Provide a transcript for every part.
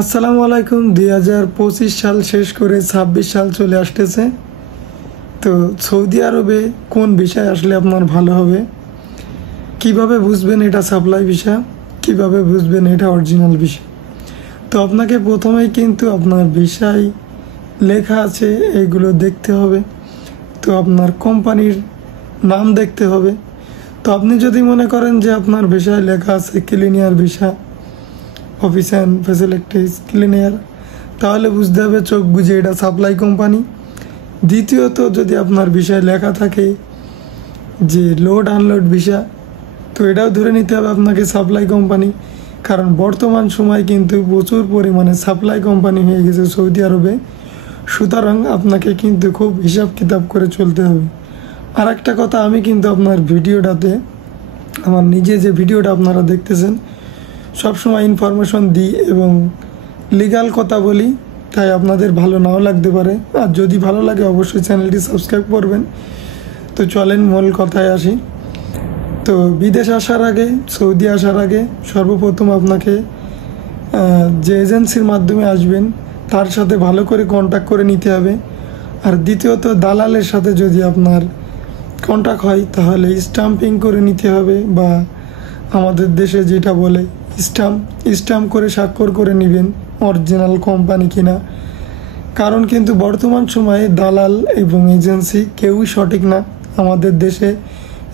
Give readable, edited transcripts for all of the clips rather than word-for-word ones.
আসসালামু আলাইকুম। 2025 সাল শেষ করে 26 সাল চলে আসতেছে। তো সৌদি আরবে কোন বিষয় আসলে আপনার ভালো হবে, কিভাবে বুঝবেন এটা সাপ্লাই ভিসা, কিভাবে বুঝবেন এটা অরিজিনাল ভিসা। তো আপনাকে প্রথমেই কিন্তু আপনার ভিসায় লেখা আছে এগুলো দেখতে হবে। তো আপনার কোম্পানির নাম দেখতে হবে। তো আপনি যদি মনে করেন যে আপনার ভিসায় লেখা আছে ক্লিনিয়ার ভিসা, অফিস অ্যান্ড ফ্যাসিলিটিস ক্লিনিয়ার, তাহলে বুঝতে হবে চোখ বুঝে এটা সাপ্লাই কোম্পানি। দ্বিতীয়ত, যদি আপনার ভিসায় লেখা থাকে যে লোড আনলোড ভিসা, তো এটাও ধরে নিতে হবে আপনাকে সাপ্লাই কোম্পানি। কারণ বর্তমান সময় কিন্তু প্রচুর পরিমাণে সাপ্লাই কোম্পানি হয়ে গেছে সৌদি আরবে। সুতরাং আপনাকে কিন্তু খুব হিসাব কিতাব করে চলতে হবে। আর একটা কথা, আমি কিন্তু আপনার ভিডিওটাতে, আমার নিজে যে ভিডিওটা আপনারা দেখতেছেন, সবসময় ইনফরমেশন দিই এবং লিগ্যাল কথা বলি, তাই আপনাদের ভালো নাও লাগতে পারে। আর যদি ভালো লাগে অবশ্যই চ্যানেলটি সাবস্ক্রাইব করবেন। তো চলেন মূল কথায় আসি। তো বিদেশ আসার আগে, সৌদি আসার আগে সর্বপ্রথম আপনাকে যে এজেন্সির মাধ্যমে আসবেন তার সাথে ভালো করে কন্ট্যাক্ট করে নিতে হবে। আর দ্বিতীয়ত, দালালের সাথে যদি আপনার কন্ট্যাক্ট হয় তাহলে স্টাম্পিং করে নিতে হবে, বা আমাদের দেশে যেটা বলে স্টাম্প করে স্বাক্ষর করে নেবেন অরিজিনাল কোম্পানি কিনা। কারণ কিন্তু বর্তমান সময়ে দালাল এবং এজেন্সি কেউই সঠিক না। আমাদের দেশে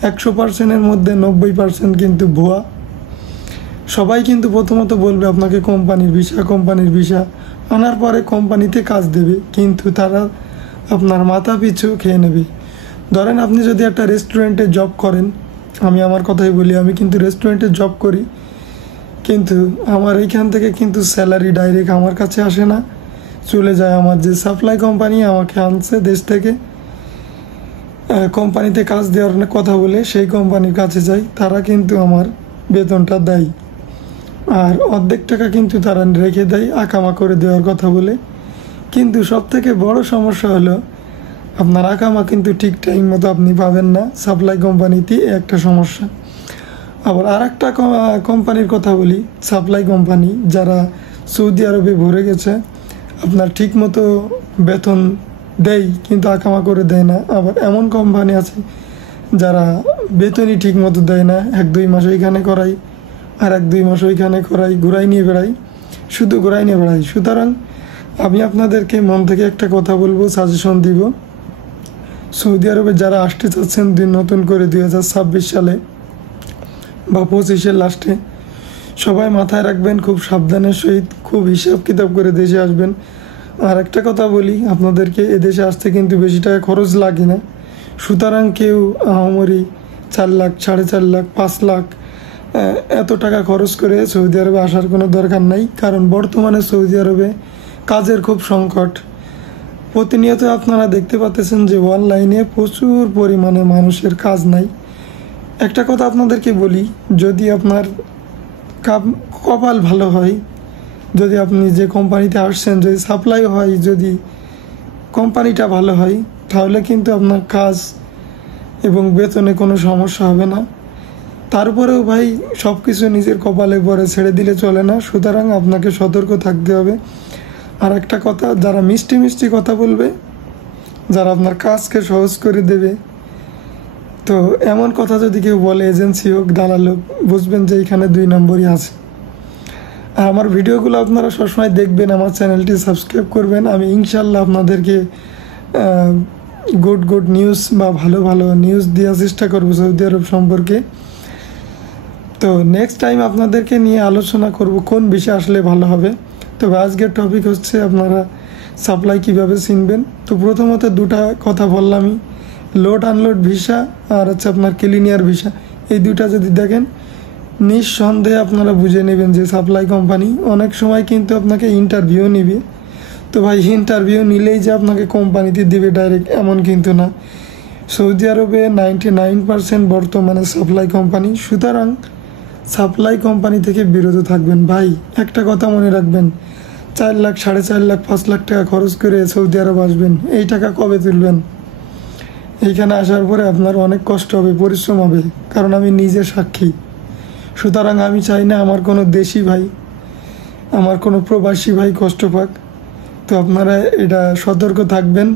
100%-এর মধ্যে 90% কিন্তু ভুয়া। সবাই কিন্তু প্রথমত বলবে আপনাকে কোম্পানির ভিসা আনার পরে কোম্পানিতে কাজ দেবে, কিন্তু তারা আপনার মাথা পিছু খেয়ে নেবে। ধরেন আপনি যদি একটা রেস্টুরেন্টে জব করেন, আমি আমার কথাই বলি, আমি কিন্তু রেস্টুরেন্টে জব করি, কিন্তু আমার এইখান থেকে কিন্তু স্যালারি ডাইরেক্ট আমার কাছে আসে না, চলে যায় আমার যে সাপ্লাই কোম্পানি আমাকে আনছে দেশ থেকে, কোম্পানিতে কাজ দেওয়ার কথা বলে সেই কোম্পানির কাছে যাই। তারা কিন্তু আমার বেতনটা দেয়, আর অর্ধেক টাকা কিন্তু তারা রেখে দেয় আকামা করে দেওয়ার কথা বলে। কিন্তু সবথেকে বড় সমস্যা হলো আপনার আকামা কিন্তু ঠিক টাইম মতো আপনি পাবেন না সাপ্লাই কোম্পানিতে, একটা সমস্যা। আবার আর একটা কোম্পানির কথা বলি, সাপ্লাই কোম্পানি যারা সৌদি আরবে ভরে গেছে, আপনার ঠিক মতো বেতন দেয় কিন্তু আকামা করে দেয় না। আবার এমন কোম্পানি আছে যারা বেতনই ঠিক মতো দেয় না, 1-2 মাস ওইখানে করাই, আর 1-2 মাস ওইখানে করাই, ঘুরাই নিয়ে বেড়াই, শুধু ঘুরাই নিয়ে বেড়াই। সুতরাং আমি আপনাদেরকে মন থেকে একটা কথা বলবো, সাজেশন দিব, সৌদি আরবে যারা আসতে চাচ্ছেন নতুন করে 2026 সালে বা 25-এর লাস্টে, সবাই মাথায় রাখবেন, খুব সাবধানের সহিত, খুব হিসাব কিতাব করে দেশে আসবেন। আর একটা কথা বলি আপনাদেরকে, এদেশে আসতে কিন্তু বেশি টাকা খরচ লাগে না। সুতরাং কেউ আহামরি 4 লাখ, 4.5 লাখ, 5 লাখ এত টাকা খরচ করে সৌদি আরবে আসার কোনো দরকার নাই। কারণ বর্তমানে সৌদি আরবে কাজের খুব সংকট। প্রতিনিয়ত আপনারা দেখতে পাচ্ছেন যে অনলাইনে প্রচুর পরিমাণে মানুষের কাজ নাই। একটা কথা আপনাদেরকে বলি, যদি আপনার কপাল ভালো হয়, যদি আপনি যে কোম্পানিতে আসছেন যদি সাপ্লাই হয়, যদি কোম্পানিটা ভালো হয়, তাহলে কিন্তু আপনার কাজ এবং বেতনে কোনো সমস্যা হবে না। তারপরেও ভাই সব কিছু নিজের কপালে পরে ছেড়ে দিলে চলে না, সুতরাং আপনাকে সতর্ক থাকতে হবে। আর একটা কথা, যারা মিষ্টি মিষ্টি কথা বলবে, যারা আপনার কাজকে সহজ করে দেবে, তো এমন কথা যদি কেউ বলে, এজেন্সি হোক দালাল হোক, বুঝবেন যে এখানে 2 নম্বরই আছে। আর আমার ভিডিওগুলো আপনারা সবসময় দেখবেন, আমার চ্যানেলটি সাবস্ক্রাইব করবেন। আমি ইনশাল্লাহ আপনাদেরকে গুড নিউজ বা ভালো নিউজ দেওয়ার চেষ্টা করবো সৌদি আরব সম্পর্কে। তো নেক্সট টাইম আপনাদেরকে নিয়ে আলোচনা করব কোন বিষয় আসলে ভালো হবে। তো আজকের টপিক হচ্ছে আপনারা সাপ্লাই কিভাবে চিনবেন। তো প্রথমত 2টা কথা বললামই, লোড আনলোড ভিসা আর হচ্ছে আপনার ক্লিনিয়ার ভিসা। এই 2টা যদি দেখেন, নিঃসন্দেহে আপনারা বুঝে নেবেন যে সাপ্লাই কোম্পানি। অনেক সময় কিন্তু আপনাকে ইন্টারভিউ নিবে, তো ভাই ইন্টারভিউ নিলেই যে আপনাকে কোম্পানিতে দিবে ডাইরেক্ট এমন কিন্তু না। সৌদি আরবে 99% বর্তমানে সাপ্লাই কোম্পানি। সুতরাং সাপ্লাই কোম্পানি থেকে বিরত থাকবেন ভাই। একটা কথা মনে রাখবেন, 4 লাখ, 4.5 লাখ, 5 লাখ টাকা খরচ করে সৌদি আরব আসবেন, এই টাকা কবে তুলবেন? এইখানে আসার পরে আপনার অনেক কষ্ট হবে, পরিশ্রম হবে, কারণ আমি নিজে সাক্ষী। সুতরাং আমি চাই না আমার কোনো দেশি ভাই আমার কোনো প্রবাসী ভাই কষ্ট পাক। তো আপনারা এটা সতর্ক থাকবেন।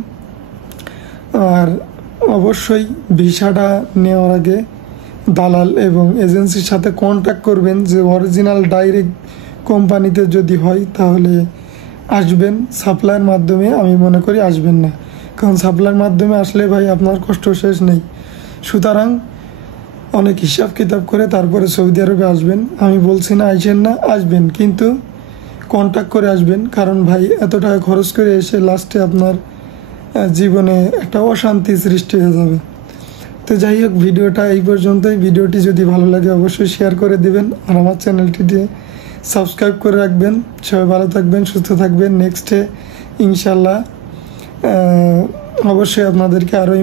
আর অবশ্যই ভিসাটা নেওয়ার আগে দালাল এবং এজেন্সির সাথে কন্ট্যাক্ট করবেন, যে অরিজিনাল ডাইরেক্ট কোম্পানিতে যদি হয় তাহলে আসবেন। সাপ্লাইয়ের মাধ্যমে আমি মনে করি আসবেন না, কারণ সাপ্লাইয়ের মাধ্যমে আসলে ভাই আপনার কষ্ট শেষ নেই। সুতরাং অনেক হিসাব কিতাব করে তারপরে সৌদি আরবে আসবেন। আমি বলছি না আইসেন না, আসবেন, কিন্তু কন্ট্যাক্ট করে আসবেন। কারণ ভাই এত টাকা খরচ করে এসে লাস্টে আপনার জীবনে একটা অশান্তি সৃষ্টি হয়ে যাবে। তো যাই হোক, ভিডিওটা এই পর্যন্তই। ভিডিওটি যদি ভালো লাগে অবশ্যই শেয়ার করে দিবেন, আর আমার চ্যানেলটিতে সাবস্ক্রাইব করে রাখবেন। সবাই ভালো থাকবেন, সুস্থ থাকবেন। নেক্সটে ইনশাল্লাহ অবশ্যই আপনাদেরকে আরও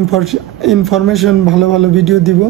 ইনফরমেশন ভালো ভালো ভিডিও দিব।